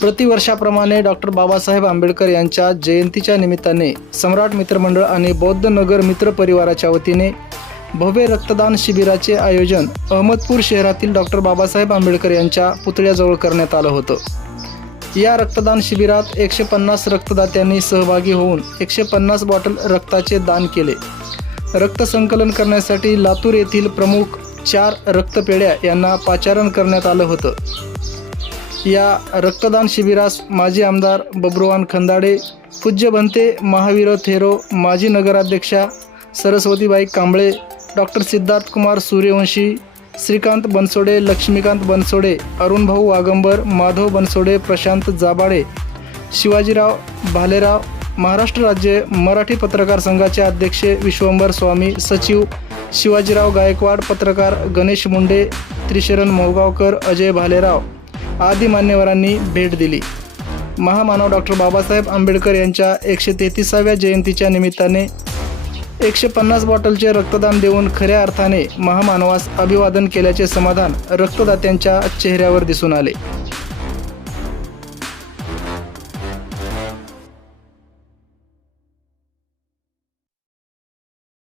प्रतिवर्षाप्रमाणे doctor Babasaheb Ambedkar यांच्या जयंतीच्या निमित्ताने सम्राट मित्रमंडळ आणि बौद्ध नगर मित्र परिवाराच्या वतीने भव्य रक्तदान शिबिराचे आयोजन अहमदपूर शहरातील डॉक्टर बाबासाहेब आंबेडकर यांच्या पुतळ्याजवळ करण्यात आलं होतं। या रक्तदान शिबिरात 150 रक्तदात्यांनी सहभागी होऊन 150 बॉटल रक्ताचे दान केले। रक्त संकलन करण्यासाठी लातूर येथील प्रमुख 4 रक्तपेढ्या यांना पाचारण करण्यात आलं होतं। या रक्तदान शिबिरास माजी आमदार बब्रुवान खंदाडे, पूज्य भंते महावीर थेरो, माजी नगराध्यक्षा सरस्वतीबाई कांबळे, डॉक्टर सिद्धार्थ कुमार सूर्यवंशी, श्रीकांत बनसोडे, लक्ष्मीकांत बनसोडे, अरुणभाऊ वागंबर, माधव बनसोडे, प्रशांत जाबाडे, शिवाजीराव भालेराव, महाराष्ट्र राज्य मराठी पत्रकार संघाचे अध्यक्ष विश्वंभर स्वामी, सचिव शिवाजीराव गायकवाड, पत्रकार गणेश मुंडे, त्रिशरण मोहगावकर, अजय भालेराव आदी मान्यवरांनी भेट दिली। महामानव डॉक्टर बाबासाहेब आंबेडकर यांच्या 133व्या जयंतीच्या निमित्ताने 150 बॉटलचे रक्तदान देऊन खऱ्या अर्थाने महामानवास अभिवादन केल्याचे समाधान रक्तदात्यांच्या चेहऱ्यावर दिसून आले।